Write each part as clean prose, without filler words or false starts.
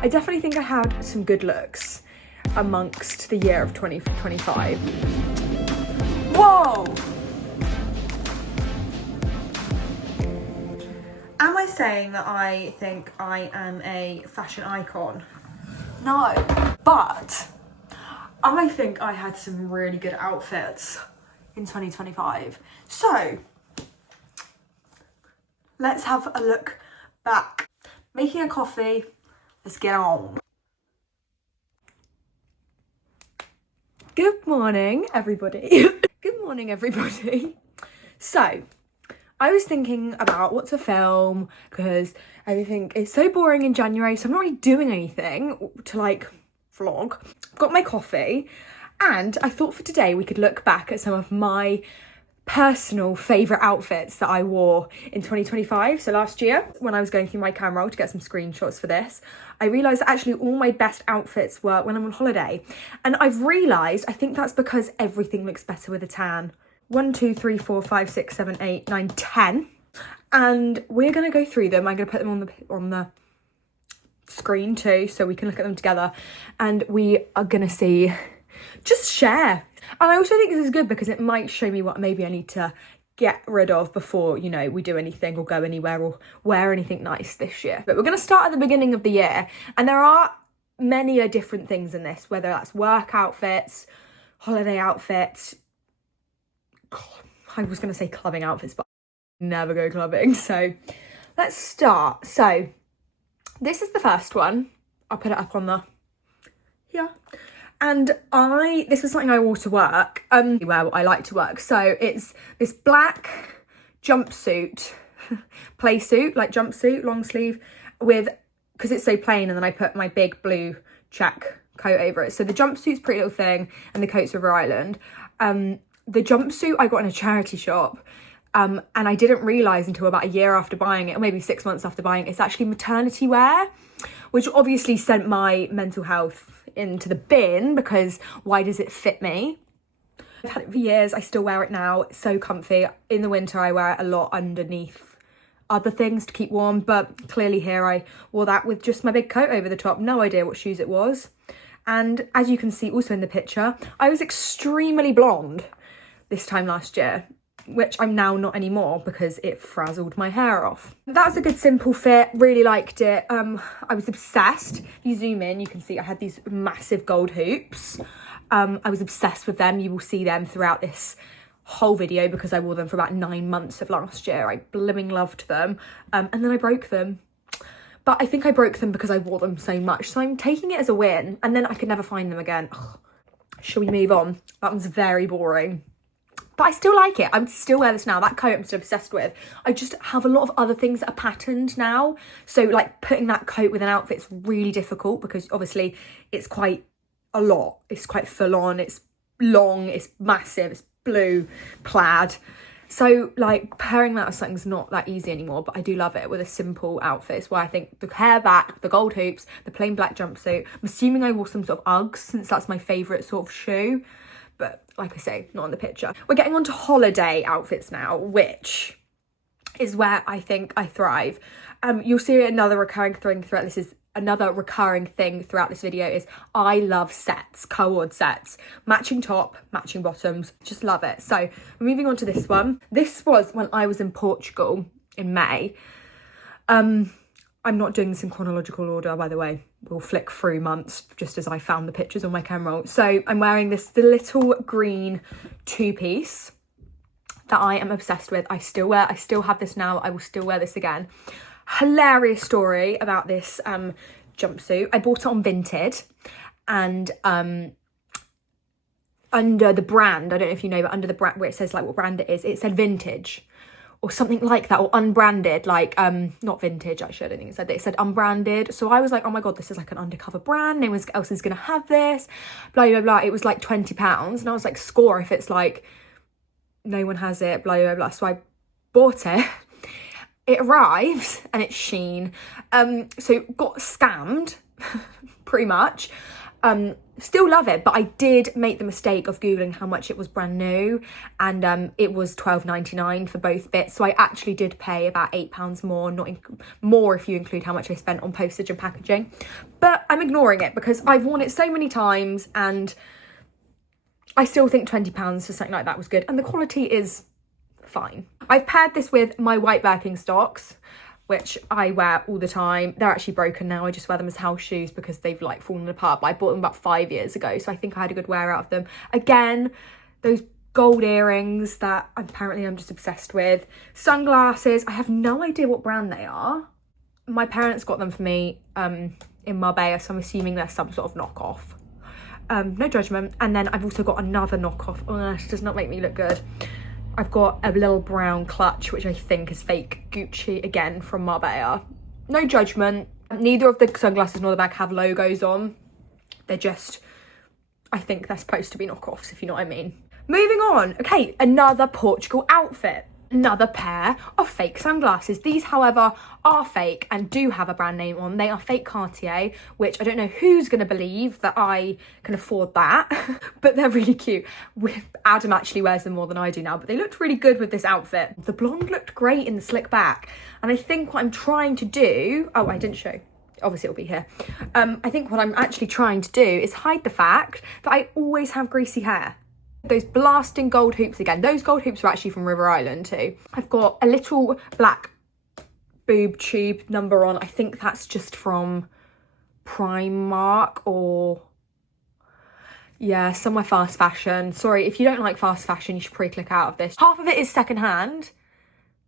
I definitely think I had some good looks amongst the year of 2025. Whoa! Am I saying that I think I am a fashion icon? No, but I think I had some really good outfits in 2025. So, let's have a look back. Making a coffee, let's get on. Good morning, everybody. Good morning, everybody. So, I was thinking about what to film because everything is so boring in January, so I'm not really doing anything to like vlog. I've got my coffee and I thought for today we could look back at some of my personal favourite outfits that I wore in 2025. So last year, when I was going through my camera roll to get some screenshots for this, I realised that actually all my best outfits were when I'm on holiday. And I've realised, I think that's because everything looks better with a tan. 1, 2, 3, 4, 5, 6, 7, 8, 9, 10. And we're going to go through them. I'm going to put them on the screen too, so we can look at them together. And we are going to see, just share. And I also think this is good because it might show me what maybe I need to get rid of before, you know, we do anything or go anywhere or wear anything nice this year. But we're going to start at the beginning of the year. And there are many different things in this, whether that's work outfits, holiday outfits. I was going to say clubbing outfits, but I never go clubbing. So let's start. So this is the first one. I'll put it up on the, yeah. And this was something I wore to work, where I like to work. So it's this black jumpsuit, play suit, like jumpsuit, long sleeve with, because it's so plain, and then I put my big blue check coat over it. So the jumpsuit's Pretty Little Thing and the coat's River Island. The jumpsuit I got in a charity shop, and I didn't realise until about a year after buying it, or maybe 6 months after buying it, it's actually maternity wear, which obviously sent my mental health into the bin because why does it fit me? I've had it for years, I still wear it now, it's so comfy. In the winter I wear it a lot underneath other things to keep warm, but clearly here I wore that with just my big coat over the top, no idea what shoes it was. And as you can see also in the picture, I was extremely blonde this time last year, which I'm now not anymore because it frazzled my hair off. That was a good simple fit, really liked it. I was obsessed. If you zoom in, you can see I had these massive gold hoops. I was obsessed with them. You will see them throughout this whole video because I wore them for about 9 months of last year. I blimming loved them. And then I broke them. But I think I broke them because I wore them so much. So I'm taking it as a win, and then I could never find them again. Ugh. Shall we move on? That one's very boring. But I still like it. I would still wear this now. That coat I'm still obsessed with. I just have a lot of other things that are patterned now. So like putting that coat with an outfit's really difficult because obviously it's quite a lot. It's quite full on. It's long. It's massive. It's blue plaid. So like pairing that with something's not that easy anymore, but I do love it with a simple outfit. It's why I think the hair back, the gold hoops, the plain black jumpsuit. I'm assuming I wore some sort of Uggs since that's my favourite sort of shoe. But like I say, not in the picture. We're getting on to holiday outfits now, which is where I think I thrive. You'll see another recurring thing throughout this is another recurring thing throughout this video is I love sets, co-ord sets, matching top, matching bottoms, just love it. So we're moving on to this one. This was when I was in Portugal in May. I'm not doing this in chronological order, by the way. We'll flick through months just as I found the pictures on my camera roll. So I'm wearing the little green two-piece that I am obsessed with. I still have this now. I will still wear this again. Hilarious story about this jumpsuit. I bought it on Vinted, and under the brand, I don't know if you know, but under the brand where it says like what brand it is, it said vintage or something like that, or unbranded, like not vintage actually, I don't think it said that, it said unbranded. So I was like, oh my god, this is like an undercover brand, no one else is gonna have this, blah blah blah. It was like £20 and I was like, score if it's like no one has it, blah blah blah. So I bought it. It arrived and it's Shein. So got scammed pretty much. Still love it, but I did make the mistake of Googling how much it was brand new, and it was £12.99 for both bits. So I actually did pay about £8 more, more if you include how much I spent on postage and packaging. But I'm ignoring it because I've worn it so many times and I still think £20 for something like that was good. And the quality is fine. I've paired this with my white Birkenstocks, which I wear all the time. They're actually broken now. I just wear them as house shoes because they've like fallen apart. But I bought them about 5 years ago, so I think I had a good wear out of them. Again, those gold earrings that apparently I'm just obsessed with. Sunglasses. I have no idea what brand they are. My parents got them for me in Marbella, so I'm assuming they're some sort of knockoff. No judgment. And then I've also got another knockoff. Oh, this does not make me look good. I've got a little brown clutch, which I think is fake Gucci, again, from Marbella. No judgment. Neither of the sunglasses nor the bag have logos on. They're just, I think they're supposed to be knockoffs, if you know what I mean. Moving on. Okay, another Portugal outfit. Another pair of fake sunglasses. These, however, are fake and do have a brand name on. They are fake Cartier, which I don't know who's going to believe that I can afford that, but they're really cute. Adam actually wears them more than I do now, but they looked really good with this outfit. The blonde looked great in the slick back, and I think what I'm trying to do... Oh, I didn't show. Obviously, it'll be here. I think what I'm actually trying to do is hide the fact that I always have greasy hair. Those blasting gold hoops again. Those gold hoops are actually from River Island too. I've got a little black boob tube number on. I think that's just from Primark or... yeah, somewhere fast fashion. Sorry, if you don't like fast fashion, you should probably click out of this. Half of it is secondhand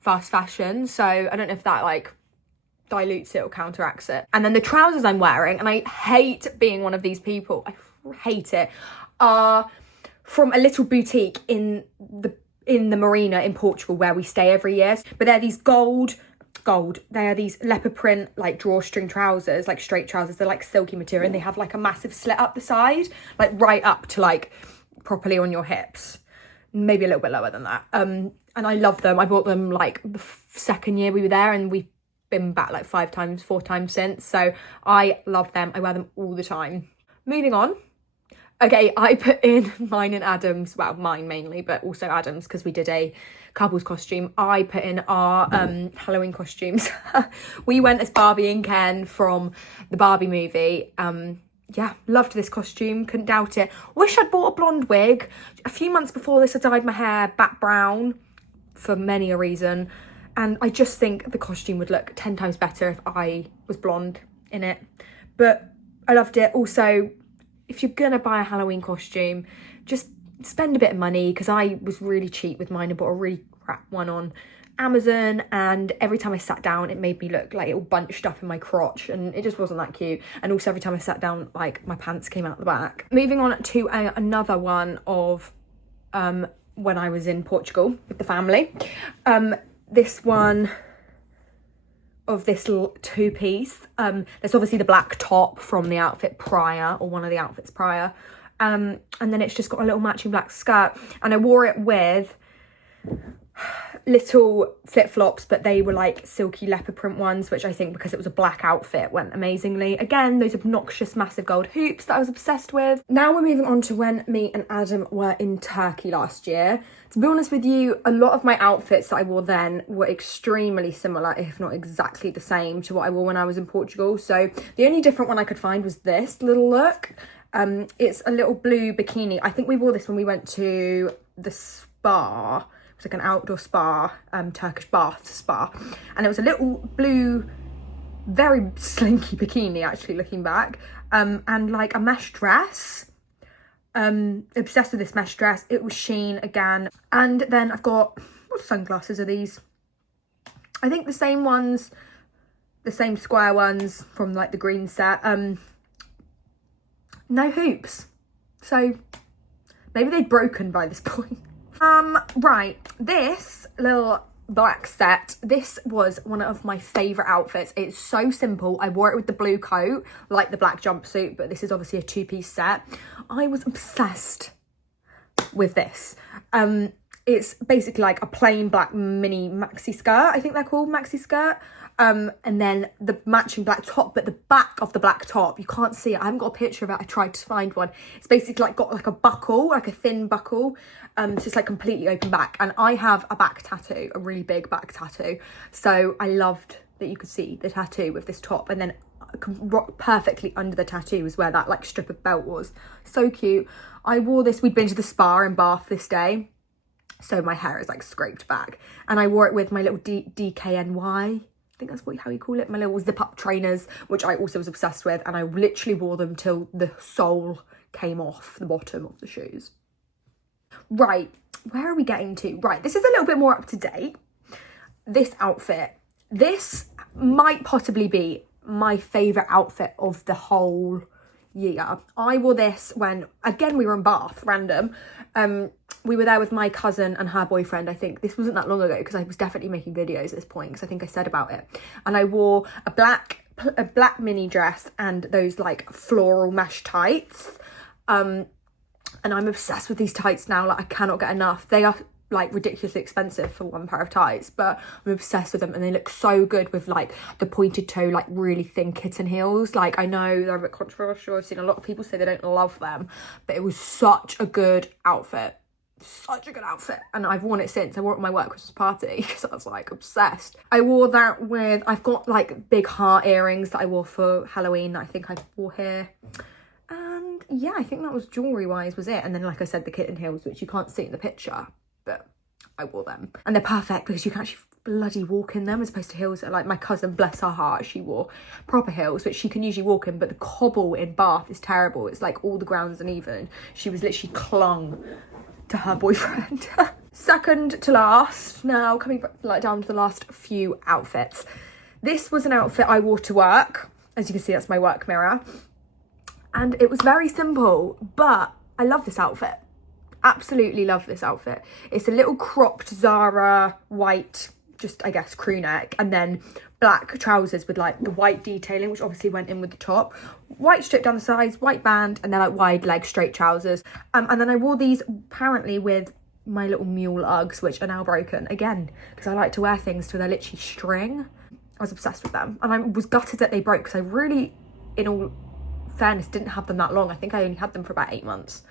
fast fashion, so I don't know if that like dilutes it or counteracts it. And then the trousers I'm wearing, and I hate being one of these people, I hate it, are from a little boutique in the marina in Portugal where we stay every year. But they're these they are these leopard print like drawstring trousers, like straight trousers. They're like silky material and they have like a massive slit up the side, like right up to like properly on your hips, maybe a little bit lower than that. And I love them. I bought them like the second year we were there, and we've been back like 4 times since. So I love them. I wear them all the time. Moving on. Okay, I put in mine and Adam's, well, mine mainly, but also Adam's, because we did a couple's costume. I put in our Halloween costumes. We went as Barbie and Ken from the Barbie movie. Yeah, loved this costume, couldn't doubt it. Wish I'd bought a blonde wig. A few months before this, I dyed my hair back brown for many a reason. And I just think the costume would look 10 times better if I was blonde in it. But I loved it. Also, if you're gonna buy a Halloween costume, just spend a bit of money, because I was really cheap with mine and bought a really crap one on Amazon, and every time I sat down it made me look like it all bunched up in my crotch, and it just wasn't that cute. And also every time I sat down, like, my pants came out the back. Moving on to another one of when I was in Portugal with the family. This one of this little two-piece. There's obviously the black top from the outfit prior, or one of the outfits prior, and then it's just got a little matching black skirt, and I wore it with little flip-flops, but they were like silky leopard print ones, which I think, because it was a black outfit, went amazingly. Again, those obnoxious massive gold hoops that I was obsessed with. Now we're moving on to when me and Adam were in Turkey last year. To be honest with you, a lot of my outfits that I wore then were extremely similar, if not exactly the same, to what I wore when I was in Portugal. So the only different one I could find was this little look. It's a little blue bikini. I think we wore this when we went to the spa. It was like an outdoor spa, Turkish bath spa. And it was a little blue, very slinky bikini, actually, looking back. And like a mesh dress. Obsessed with this mesh dress. It was Shein again. And then I've got, what sunglasses are these? I think the same ones, the same square ones from like the green set. No hoops. So maybe they'd broken by this point. Right, this little black set, this was one of my favourite outfits. It's so simple. I wore it with the blue coat, like the black jumpsuit, but this is obviously a two-piece set. I was obsessed with this. It's basically like a plain black mini maxi skirt. I think they're called maxi skirt. And then the matching black top, but the back of the black top, you can't see it. I haven't got a picture of it. I tried to find one. It's basically like got like a buckle, like a thin buckle. So it's like completely open back. And I have a back tattoo, a really big back tattoo. So I loved that you could see the tattoo with this top, and then perfectly under the tattoo is where that like strip of belt was. So cute. I wore this, we'd been to the spa in Bath this day, so my hair is like scraped back, and I wore it with my little DKNY, I think that's how you call it, my little zip up trainers, which I also was obsessed with, and I literally wore them till the sole came off the bottom of the shoes. Right, where are we getting to? Right, this is a little bit more up to date. This outfit, this might possibly be my favourite outfit of the whole year. I wore this when, again, we were in Bath, random. We were there with my cousin and her boyfriend. I think this wasn't that long ago because I was definitely making videos at this point because I think I said about it. And I wore a black mini dress and those like floral mesh tights. And I'm obsessed with these tights now. Like I cannot get enough. They are like ridiculously expensive for one pair of tights, but I'm obsessed with them, and they look so good with like the pointed toe, like really thin kitten heels. Like I know they're a bit controversial, I've seen a lot of people say they don't love them, but it was such a good outfit, and I've worn it since. I wore it at my work Christmas party because I was like obsessed. I wore that with, I've got like big heart earrings that I wore for Halloween that I think I wore here. And yeah, I think that was jewellery wise was it. And then like I said, the kitten heels, which you can't see in the picture, but I wore them, and they're perfect because you can actually bloody walk in them as opposed to heels that, like my cousin, bless her heart, she wore proper heels which she can usually walk in, but the cobble in Bath is terrible. It's like all the ground's uneven. She was literally clung to her boyfriend. Second to last, now coming like down to the last few outfits. This was an outfit I wore to work. As you can see, that's my work mirror, and it was very simple, but I love this outfit. Absolutely love this outfit. It's a little cropped Zara white, just I guess crew neck, and then black trousers with like the white detailing, which obviously went in with the top, white strip down the sides, white band, and then like wide leg straight trousers. And then I wore these apparently with my little mule Uggs, which are now broken again because I like to wear things till they're literally string. I was obsessed with them, and I was gutted that they broke because I really, in all fairness, didn't have them that long. I think I only had them for about 8 months.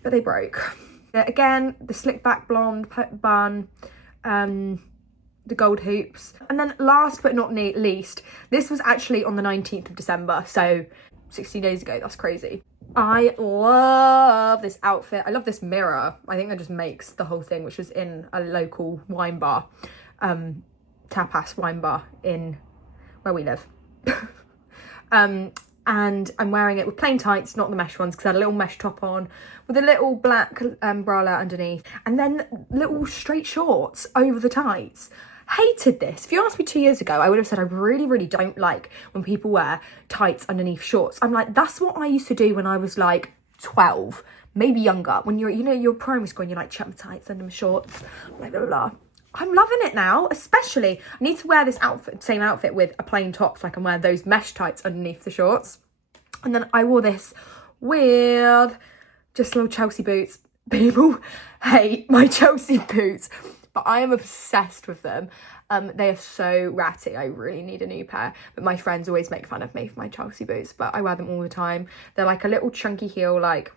But they broke. Again, the slick back blonde bun, the gold hoops. And then last but not least, this was actually on the 19th of December, so 16 days ago. That's crazy. I love this outfit. I love this mirror. I think that just makes the whole thing, which was in a local wine bar, tapas wine bar in where we live. And I'm wearing it with plain tights, not the mesh ones, because I had a little mesh top on with a little black bralette underneath, and then little straight shorts over the tights. Hated this. If you asked me 2 years ago, I would have said I really, really don't like when people wear tights underneath shorts. I'm like, that's what I used to do when I was like 12, maybe younger. When you're, you know, you're primary school and you're like, chuck my tights under my shorts, blah, blah, blah. I'm loving it now, especially I need to wear this outfit, same outfit with a plain top so I can wear those mesh tights underneath the shorts. And then I wore this with just little Chelsea boots. People hate my Chelsea boots, but I am obsessed with them. They are so ratty. I really need a new pair, but my friends always make fun of me for my Chelsea boots, but I wear them all the time. They're like a little chunky heel, like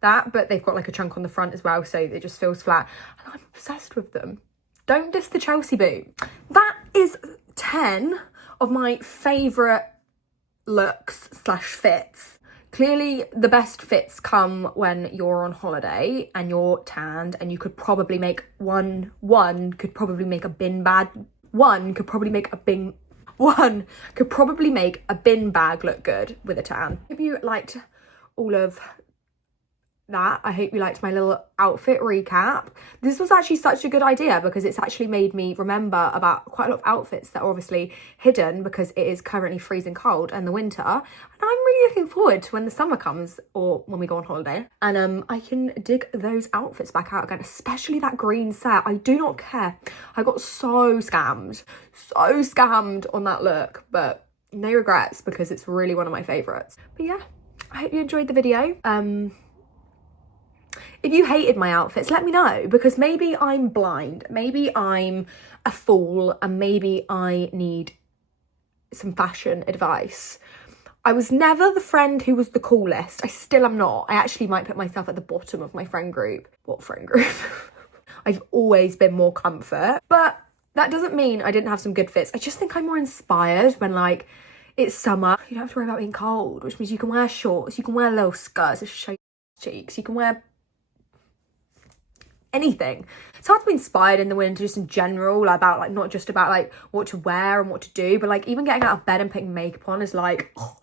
that, but they've got like a chunk on the front as well, so it just feels flat, and I'm obsessed with them. Don't diss the Chelsea boot. That is 10 of my favourite looks / fits. Clearly the best fits come when you're on holiday and you're tanned, and you could probably make one could probably make a bin bag look good with a tan. Hope you liked all of that. I hope you liked my little outfit recap. This was actually such a good idea because it's actually made me remember about quite a lot of outfits that are obviously hidden because it is currently freezing cold in the winter, and I'm really looking forward to when the summer comes or when we go on holiday, and I can dig those outfits back out again, especially that green set. I do not care. I got so scammed on that look, but no regrets because it's really one of my favorites. But yeah, I hope you enjoyed the video. if you hated my outfits, let me know, because maybe I'm blind, maybe I'm a fool, and maybe I need some fashion advice. I was never the friend who was the coolest. I still am not. I actually might put myself at the bottom of my friend group. What friend group? I've always been more comfort, but that doesn't mean I didn't have some good fits. I just think I'm more inspired when, like, it's summer. You don't have to worry about being cold, which means you can wear shorts, you can wear little skirts that show your cheeks, you can wear anything. It's hard to be inspired in the winter just in general, about, like, not just about, like, what to wear and what to do, but, like, even getting out of bed and putting makeup on is like, oh.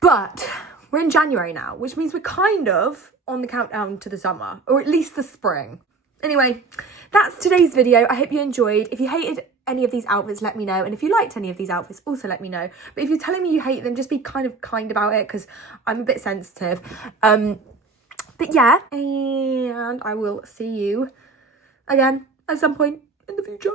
But we're in January now, which means we're kind of on the countdown to the summer, or at least the spring. Anyway, that's today's video. I hope you enjoyed. If you hated any of these outfits, let me know. And if you liked any of these outfits, also let me know. But if you're telling me you hate them, just be kind about it, because I'm a bit sensitive. But yeah, and I will see you again at some point in the future.